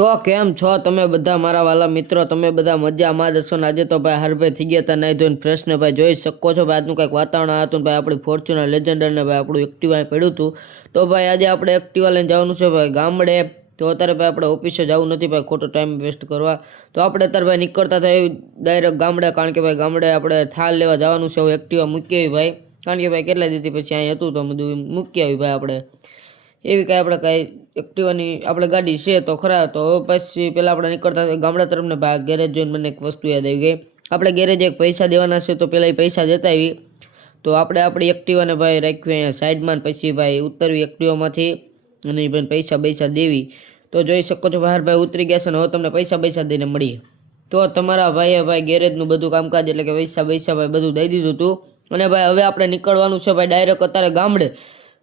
તો કેમ છો તમે બધા મારા વાલા મિત્રો? તમે બધા મજામાં જ ને? આજે તો ભાઈ હરભાઈ થઈ ગયા હતા નાઈ ધોઈને ફ્રેશ ને ભાઈ જોઈ શકો છો. ભાઈ આજનું કંઈક વાતાવરણ હતું ભાઈ આપણી ફોર્ચ્યુનર લેજેન્ડર ને ભાઈ આપણું એક્ટિવા પડ્યું હતું. તો ભાઈ આજે આપણે એક્ટિવા લઈને જવાનું છે ભાઈ ગામડે. તો અત્યારે ભાઈ આપણે ઓફિસે જવું નથી ભાઈ, ખોટો ટાઈમ વેસ્ટ કરવા. તો આપણે અત્યારે ભાઈ નીકળતા થાય ડાયરેક્ટ ગામડે, કારણ કે ભાઈ ગામડે આપણે થાલ લેવા જવાનું છે એક્ટિવા મૂકી આવી ભાઈ. કારણ કે ભાઈ કેટલા દીધી પછી અહીં હતું તો બધું મૂકી આવી ભાઈ આપણે. એવી કાંઈ આપણે કાંઈ એક્ટિવાની આપણે ગાડી છે તો ખરા, તો પછી પહેલાં આપણે નીકળતા ગામડા તરફને ભાગ ગેરેજ જોઈને મને એક વસ્તુ યાદ આવી ગઈ. આપણે ગેરેજ એક પૈસા દેવાના છે તો પહેલાં એ પૈસા દેતા આવી. તો આપણે આપણી એક્ટિવાને ભાઈ રાખ્યું અહીંયા સાઈડમાં પછી ભાઈ ઉતરવી એક્ટિવામાંથી અને ભાઈ પૈસા પૈસા દેવી. તો જોઈ શકો છો બહાર ભાઈ ઉતરી ગયા છે ને હવે તમને પૈસા પૈસા દઈને મળીએ. તો તમારા ભાઈએ ભાઈ ગેરેજનું બધું કામકાજ એટલે કે પૈસા પૈસા ભાઈ બધું દઈ દીધું હતું. અને ભાઈ હવે આપણે નીકળવાનું છે ભાઈ ડાયરેક્ટ અત્યારે ગામડે.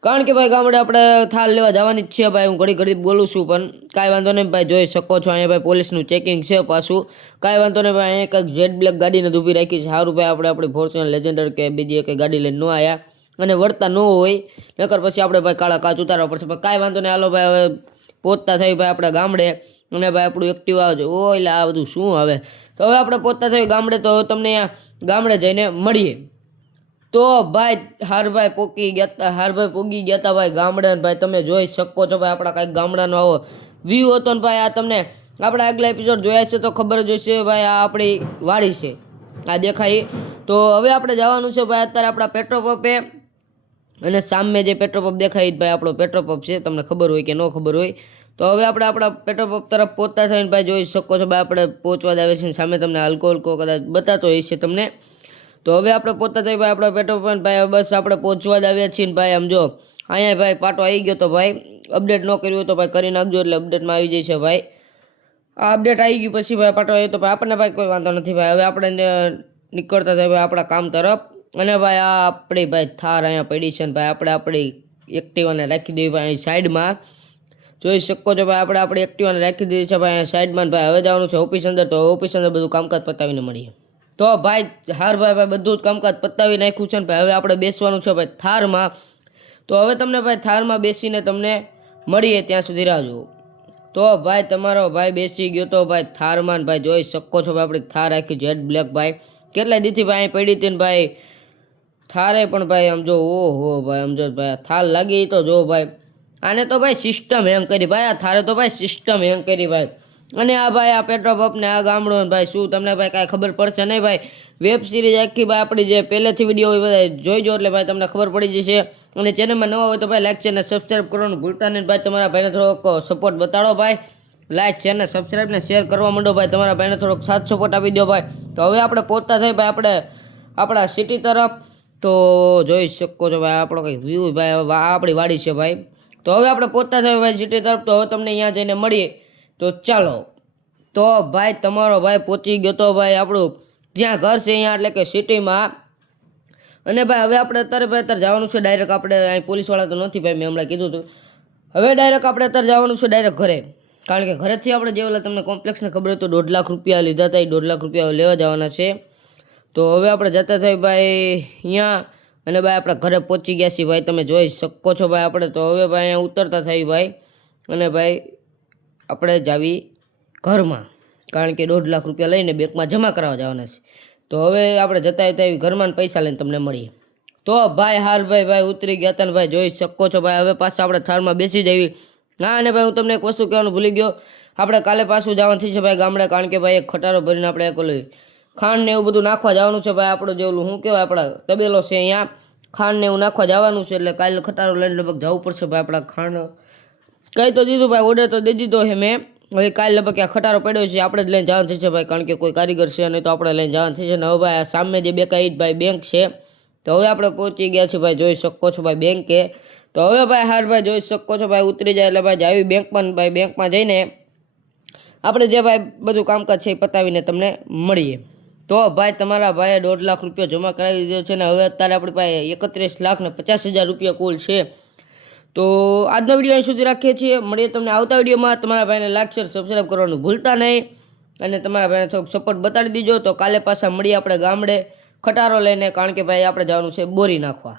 કારણ કે ભાઈ ગામડે આપણે થાલ લેવા જવાની જ છે ભાઈ, હું ઘડી ઘડી બોલું છું, પણ કાંઈ વાંધો નહીં ભાઈ, જોઈ શકો છો, અહીંયા ભાઈ પોલીસનું ચેકિંગ છે પાછું. કાંઈ વાંધો નહીં ભાઈ, અહીંયા કંઈક જેડ બ્લેક ગાડીને ઊભી રાખી છે. સારું ભાઈ, આપણે આપણી ફોર્ચ્યુનર લેજેન્ડર કે બીજી એક ગાડી લઈને ન આવ્યા અને વળતા ન હોય, નકર પછી આપણે ભાઈ કાળા કાચ ઉતારવા પડશે. પણ કાંઈ વાંધો નહીં, હાલો ભાઈ, હવે પહોંચતા થઈ ભાઈ આપણે ગામડે. અને ભાઈ આપણું એક્ટિવ આવજો ઓ એટલે આ બધું શું હવે? તો હવે આપણે પહોંચતા થયું ગામડે, તો તમને અહીંયા ગામડે જઈને મળીએ. તો ભાઈ, હારભાઈ પોકી ગયા હતા હારભાઈ પોગી ગયા તા ભાઈ ગામડાને ભાઈ તમે જોઈ શકો છો ભાઈ આપણા કાંઈક ગામડાનો આવો વ્યૂ હતો ને ભાઈ આ તમને આપણા આગલા એપિસોડ જોયા છે તો ખબર જ હશે ભાઈ આ આપણી વાડી છે, આ દેખાય. તો હવે આપણે જવાનું છે ભાઈ અત્યારે આપણા પેટ્રોલ પંપે અને સામે જે પેટ્રોલ પંપ દેખાય ભાઈ આપણો પેટ્રોલ પંપ છે, તમને ખબર હોય કે ન ખબર હોય. તો હવે આપણે આપણા પેટ્રોલ પંપ તરફ પહોંચતા થઈને ભાઈ જોઈ શકો છો ભાઈ આપણે પહોંચવા જ આવે છે સામે તમને આલ્કોહોલ કો કદાચ બતાતો હોય છે તમને. તો હવે આપણે પોતા થઈ ભાઈ, આપણે પેટ્રોલ પંપ ભાઈ બસ આપણે પહોંચવા જ આવ્યા છીએ ને ભાઈ, આમ જો. અહીંયા ભાઈ પાટો આવી ગયો તો ભાઈ અપડેટ ન કર્યું તો ભાઈ કરી નાખજો એટલે અપડેટમાં આવી છે ભાઈ. આ અપડેટ આવી ગયું પછી ભાઈ પાટો આવ્યો તો ભાઈ, આપણને ભાઈ કોઈ વાંધો નથી ભાઈ. હવે આપણે નીકળતા થાય ભાઈ આપણા કામ તરફ. અને ભાઈ આ આપણી ભાઈ થાર અહીંયા પડી છે ને ભાઈ, આપણે આપણી એક્ટિવાને રાખી દેવી ભાઈ અહીં સાઈડમાં. જોઈ શકો છો ભાઈ, આપણે આપણી એક્ટિવાને રાખી દીધી છે ભાઈ સાઈડમાં ભાઈ. હવે જવાનું છે ઓફિસ અંદર, તો ઓફિસ અંદર બધું કામકાજ પતાવીને મળીએ. તો ભાઈ, હાર ભાઈ ભાઈ, બધું જ કામકાજ પતાવી નાખ્યું છે ને ભાઈ. હવે આપણે બેસવાનું છે ભાઈ થારમાં. તો હવે તમને ભાઈ થારમાં બેસીને તમને મળીએ ત્યાં સુધી રાહ જુઓ. તો ભાઈ, તમારો ભાઈ બેસી ગયો તો ભાઈ થારમાં ભાઈ જોઈ શકો છો ભાઈ આપણે થાર આખી જેડ બ્લેક ભાઈ. કેટલા દીથી ભાઈ પડી હતી ને ભાઈ. થારે પણ ભાઈ આમ જો, ઓહો ભાઈ, આમ જો ભાઈ થાર લાગી તો જો ભાઈ. આને તો ભાઈ સિસ્ટમ હેંગ કરી. ભાઈ, આ થારે તો ભાઈ સિસ્ટમ હેંગ કરી ભાઈ. અને આ ભાઈ, આ પેટ્રોલ પંપને આ ગામડો ભાઈ, શું તમને ભાઈ કાંઈ ખબર પડશે નહીં ભાઈ? વેબ સિરીઝ આખી ભાઈ આપણી જે પહેલેથી વીડિયો હોય બધા જોઈજો એટલે ભાઈ તમને ખબર પડી જશે. અને ચેનલમાં નવા હોય તો ભાઈ લાઈક ને સબસ્ક્રાઈબ કરવાનું ભૂલતા નહીં. ભાઈ, તમારા ભાઈને થોડોક સપોર્ટ બતાડો ભાઈ. લાઈક ને સબસ્ક્રાઈબ ને શેર કરવા માંડો ભાઈ. તમારા ભાઈને થોડોક સાથ સપોર્ટ આપી દો ભાઈ. તો હવે આપણે પહોંચતા થઈ ભાઈ આપણે, આપણા સિટી તરફ. તો જોઈ શકો છો ભાઈ, આપણો કંઈક વ્યૂ ભાઈ આપણી વાડી છે ભાઈ. તો હવે આપણે પહોંચતા થઈએ ભાઈ સિટી તરફ. તો હવે તમને અહીંયા જઈને મળીએ. તો ચાલો. તો ભાઈ, તમારો ભાઈ પહોંચી ગયો તો ભાઈ આપણું જ્યાં ઘર છે અહીંયા, એટલે કે સિટીમાં. અને ભાઈ, હવે આપણે અત્યારે ભાઈ, અત્યારે જવાનું છે ડાયરેક્ટ આપણે અહીં પોલીસવાળા તો નથી ભાઈ, મેં હમણાં કીધું હતું. હવે ડાયરેક્ટ આપણે અત્યારે જવાનું છે ડાયરેક્ટ ઘરે. કારણ કે ઘરેથી આપણે જે ઓલા તમને કોમ્પ્લેક્સને ખબર હોય તો દોઢ લાખ રૂપિયા લીધા હતા, એ દોઢ લાખ રૂપિયા લેવા જવાના છે. તો હવે આપણે જતા થઈ ભાઈ અહીંયા. અને ભાઈ, આપણે ઘરે પહોંચી ગયા છીએ ભાઈ, તમે જોઈ શકો છો ભાઈ આપણે તો. હવે ભાઈ અહીંયા ઉતરતા થઈ ભાઈ. અને ભાઈ આપણે જાવી ઘરમાં. કારણ કે દોઢ લાખ રૂપિયા લઈને બેંકમાં જમા કરાવવા જવાના છે. તો હવે આપણે જતા જતા એવી ઘરમાં પૈસા લઈને તમને મળીએ. તો ભાઈ હાર ભાઈ ભાઈ ઉતરી ગયા હતા ને ભાઈ જોઈ શકો છો ભાઈ. હવે પાછા આપણે થાળમાં બેસી જવી ના, અને ભાઈ હું તમને એક વસ્તુ કહેવાનું ભૂલી ગયો. આપણે કાલે પાછું જવાનું છે ભાઈ ગામડે, કારણ કે ભાઈ એક ખટારો ભરીને આપણે એક ઓલું ખાંડ ને એવું બધું નાખવા જવાનું છે ભાઈ આપણું જે ઓલું શું કહેવાય, આપણા તબેલો છે અહીંયા. ખાંડ ને એવું નાખવા જવાનું છે એટલે કાલે ખટારો લઈને લગભગ જવું પડશે ભાઈ આપણા ખાંડ કહી તો દીધું ભાઈ ઓર્ડર તો દઈ દીધો છે મેં. હવે કાલે લગભગ આ ખટારો પડ્યો છે, આપણે જ લઈને જવાનું થશે ભાઈ, કારણ કે કોઈ કારીગર છે નહીં તો આપણે લઈને જવાનું થશે. ને હવે ભાઈ, આ સામે જે બે કાંઈ ભાઈ બેંક છે, તો હવે આપણે પહોંચી ગયા છીએ ભાઈ, જોઈ શકો છો ભાઈ બેંકે. તો હવે ભાઈ, હાર ભાઈ, જોઈ શકો છો ભાઈ, ઉતરી જાય એટલે ભાઈ, આવી બેંકમાં, ભાઈ બેંકમાં જઈને આપણે જે ભાઈ બધું કામકાજ છે એ પતાવીને તમને મળીએ. તો ભાઈ, તમારા ભાઈએ દોઢ લાખ રૂપિયા જમા કરાવી દીધો છે ને હવે અત્યારે આપણી પાસે એકત્રીસ લાખ ને પચાસ હજાર રૂપિયા કુલ છે. તો આજનો વીડિયો અહીં સુધી રાખીએ છીએ. મળીએ તમને આવતા વિડીયોમાં તમારા ભાઈને લાઈક શેર સબસ્ક્રાઈબ કરવાનું ભૂલતા નહીં. અને તમારા ભાઈને થોડોક સપોર્ટ બતાડી દીજો. તો કાલે પાછા મળીએ આપણે ગામડે. ખટારો લઈને, કારણ કે ભાઈ આપણે જવાનું છે બોરી નાખવા.